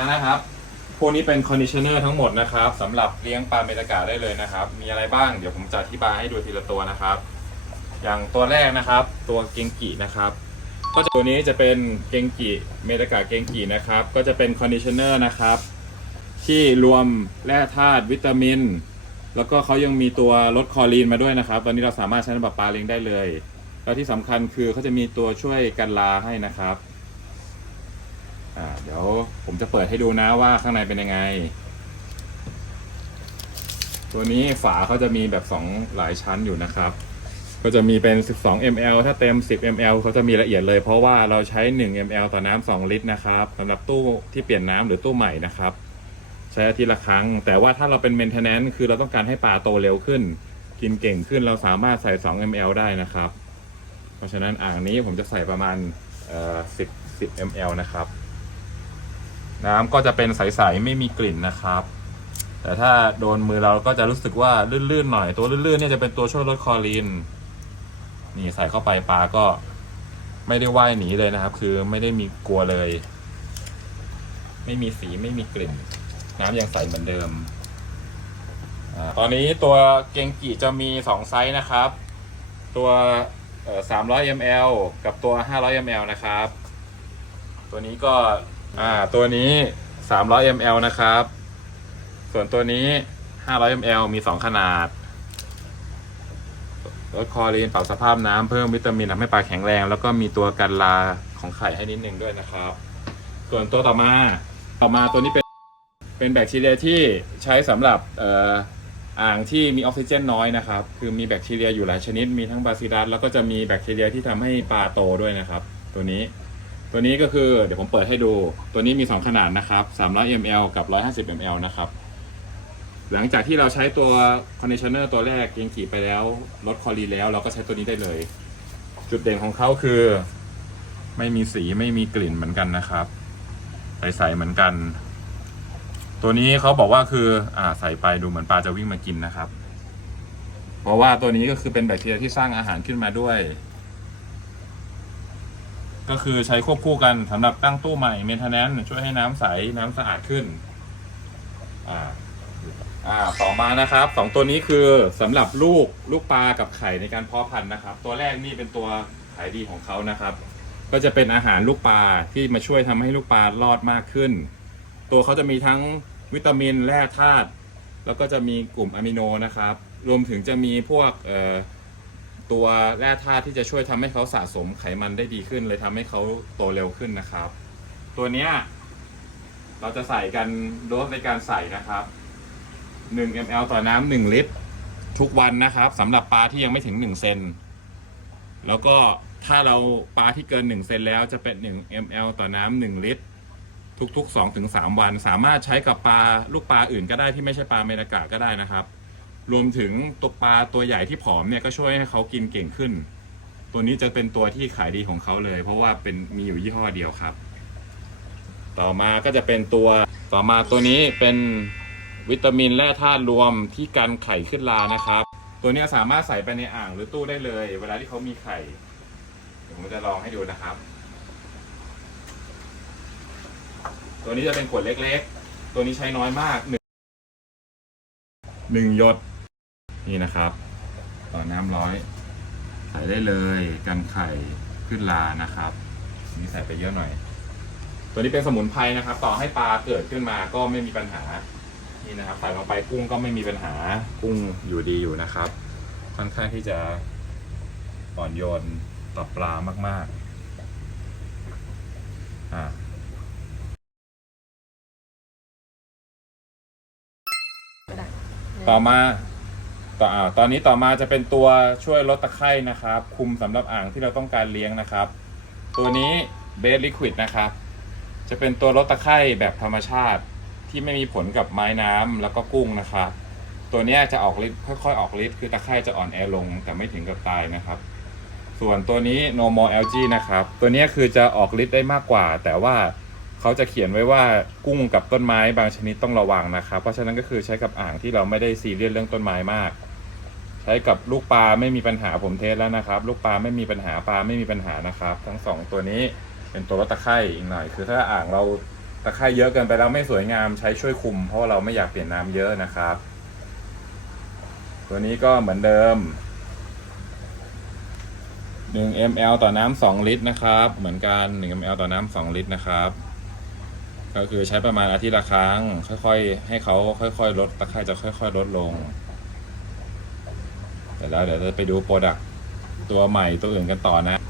นะครับ พวกนี้เป็นคอนดิชเนอร์ทั้งหมดนะครับสำหรับเลี้ยงปลาเมตากาได้เลยนะครับ มีอะไรบ้างเดี๋ยวผมจะอธิบายให้ดูทีละตัวนะครับ อย่างตัวแรกนะครับ ตัวเกงกินะครับ ก็ตัวนี้จะเป็นเกงกิเมตากาเกงกินะครับ ก็จะเป็นคอนดิชเนอร์นะครับ ที่รวมแร่ธาตุวิตามิน แล้วก็เขายังมีตัวลดคอรีนมาด้วยนะครับ ตอนนี้เราสามารถใช้สำหรับปลาเลี้ยงได้เลย แล้วที่สำคัญคือเขาจะมีตัวช่วยกันลาให้นะครับ อ่าเดี๋ยวผมจะเปิดให้ดูนะว่าข้างในเป็นยังไง ตัวนี้ฝาเขาจะมีแบบสองหลายชั้นอยู่นะครับ ก็จะมีเป็น 12 ml ถ้าเต็ม 10 ml เขาจะมีละเอียดเลย เพราะว่าเราใช้ 1 ml ต่อน้ำ2ลิตรนะครับสำหรับตู้ที่เปลี่ยนน้ำหรือตู้ใหม่นะครับ ใช้อาทิตย์ละครั้ง แต่ว่าถ้าเราเป็น maintenance คือเราต้องการให้ปลาโตเร็วขึ้น กินเก่งขึ้นเราสามารถใส่ 2 ml ได้นะครับ เพราะฉะนั้นอ่างนี้ผมจะใส่ประมาณ10 10 ml นะครับ น้ำก็จะเป็นใสๆไม่มีกลิ่นนะครับ แต่ถ้าโดนมือเราก็จะรู้สึกว่าลื่นๆหน่อยตัวลื่นๆเนี่ยจะเป็นตัวช่วยลดคลอรีนนี่ใส่เข้าไปปลาก็ไม่ได้ว่ายหนีเลยนะครับ คือไม่ได้มีกลัวเลย ไม่มีสีไม่มีกลิ่น น้ำยังใสเหมือนเดิมอตอนนี้ตัวเกงกิจะมีสองไซส์นะครับ ตัว 300 ml กับตัว 500 ml นะครับ ตัวนี้ก็ อ่าตัวนี้ 300 ml นะครับ ส่วนตัวนี้ 500 ml มี 2 ขนาดลดคอรีนปรับสภาพน้ำเพิ่มวิตามินทำให้ปลาแข็งแรง แล้วก็มีตัวกันลาของไข่ให้นิดนึงด้วยนะครับ ส่วนตัวต่อมาต่อมาตัวนี้เป็นเป็นแบคทีเรียที่ใช้สำหรับเอ่ออ่างที่มีออกซิเจนน้อยนะครับ คือมีแบคทีเรียอยู่หลายชนิด มีทั้งบาซิลัสแล้วก็จะมีแบคทีเรียที่ทำให้ปลาโตด้วยนะครับ ตัวนี้ ตัวนี้ก็คือเดี๋ยวผมเปิดให้ดู ตัวนี้มี 2 ขนาดนะครับ300 ml กับ 150 ml นะครับ หลังจากที่เราใช้ตัวคอนดิชเนอร์ตัวแรกเกงขีไปแล้วลดคอรีแล้ว เราก็ใช้ตัวนี้ได้เลย จุดเด่นของเขาคือ ไม่มีสีไม่มีกลิ่นเหมือนกันนะครับ ใสๆเหมือนกัน ตัวนี้เขาบอกว่าคืออ่าใส่ไปดูเหมือนปลาจะวิ่งมากินนะครับ เพราะว่าตัวนี้ก็คือเป็นแบคทีเรียที่สร้างอาหารขึ้นมาด้วย ก็คือใช้ควบคู่กันสำหรับตั้งตู้ใหม่เมนเทนแนนช่วยให้น้ำใสน้ำสะอาดขึ้น อ่าอ่าต่อมานะครับสองตัวนี้คือสำหรับลูกลูกปลากับไข่ในการเพาะพันธุ์นะครับ ตัวแรกนี่เป็นตัวขายดีของเขานะครับ ก็จะเป็นอาหารลูกปลาที่มาช่วยทำให้ลูกปลารอดมากขึ้น ตัวเขาจะมีทั้งวิตามินแร่ธาตุแล้วก็จะมีกลุ่มอะมิโนนะครับ รวมถึงจะมีพวกเอ่อ ตัวแร่ธาตุที่จะช่วยทำให้เขาสะสมไขมันได้ดีขึ้น เลยทำให้เขาโตเร็วขึ้นนะครับ ตัวเนี้ยเราจะใส่กันโดสในการใส่นะครับ1 ml ต่อน้ำ1ลิตร ทุกวันนะครับสำหรับปลาที่ยังไม่ถึง 1 เซนแล้วก็ถ้าเราปลาที่เกิน 1 เซนแล้วจะเป็น 1 ml ต่อน้ำ1ลิตร ทุกๆ2-3 วัน สามารถใช้กับปลาลูกปลาอื่นก็ได้ที่ไม่ใช่ปลาเมนากาก็ได้นะครับ รวมถึงตัวปลาตัวใหญ่ที่ผอมเนี่ยก็ช่วยให้เขากินเก่งขึ้น ตัวนี้จะเป็นตัวที่ขายดีของเขาเลย เพราะว่าเป็นมีอยู่ยี่ห้อเดียวครับ ต่อมาก็จะเป็นตัวต่อมาตัวนี้เป็นวิตามินแร่ธาตุรวมที่กันไข่ขึ้นลานะครับ ตัวนี้สามารถใส่ไปในอ่างหรือตู้ได้เลย เวลาที่เขามีไข่เดี๋ยวผมจะลองให้ดูนะครับ ตัวนี้จะเป็นขวดเล็กๆ ตัวนี้ใช้น้อยมากหนึ่งหนึ่งหยด นี่นะครับ ต่อน้ำร้อย ใส่ได้เลยกันไข่ขึ้นลานะครับนี่ใส่ไปเยอะหน่อย ตัวนี้เป็นสมุนไพรนะครับ ต่อให้ปลาเกิดขึ้นมาก็ไม่มีปัญหา นี่นะครับใส่ลงไปกุ้งก็ไม่มีปัญหากุ้งอยู่ดีอยู่นะครับ ค่อนข้างที่จะอ่อนโยนต่อปลามาก ๆ อ่าต่อมา ต่ออ่าตอนนี้ต่อมาจะเป็นตัวช่วยลดตะไคร่นะครับ คุมสำหรับอ่างที่เราต้องการเลี้ยงนะครับ ตัวนี้เบสลิควิดนะครับ จะเป็นตัวลดตะไคร่แบบธรรมชาติที่ไม่มีผลกับไม้น้ำแล้วก็กุ้งนะครับ ตัวเนี้ยจะออกฤทธิ์ค่อยๆ ออกฤทธิ์คือตะไคร่จะอ่อนแอลงแต่ไม่ถึงกับตายนะครับ ส่วนตัวนี้ no more algae นะครับ ตัวเนี้ยคือจะออกฤทธิ์ได้มากกว่า แต่ว่าเขาจะเขียนไว้ว่ากุ้งกับต้นไม้บางชนิดต้องระวังนะครับ เพราะฉะนั้นก็คือใช้กับอ่างที่เราไม่ได้ซีเรียสเรื่องต้นไม้มาก ใช้กับลูกปลาไม่มีปัญหาผมเทสแล้วนะครับ ลูกปลาไม่มีปัญหาปลาไม่มีปัญหานะครับ ทั้งสองตัวนี้เป็นตัวลดตะไคร่อีกหน่อย คือถ้าอ่างเราตะไคร่เยอะเกินไปแล้วไม่สวยงามใช้ช่วยคุม เพราะเราไม่อยากเปลี่ยนน้ำเยอะนะครับ ตัวนี้ก็เหมือนเดิม 1 ml ต่อน้ำ2ลิตรนะครับ เหมือนกัน1 ml ต่อน้ำ2ลิตรนะครับ ก็คือใช้ประมาณอาทิตย์ละครั้ง ค่อยๆ ให้เขาค่อยๆ ลดตะไคร่จะค่อย ๆ ลดลง แต่แล้วเดี๋ยวจะไปดูโปรดักตัวใหม่ตัวอื่นกันต่อนะ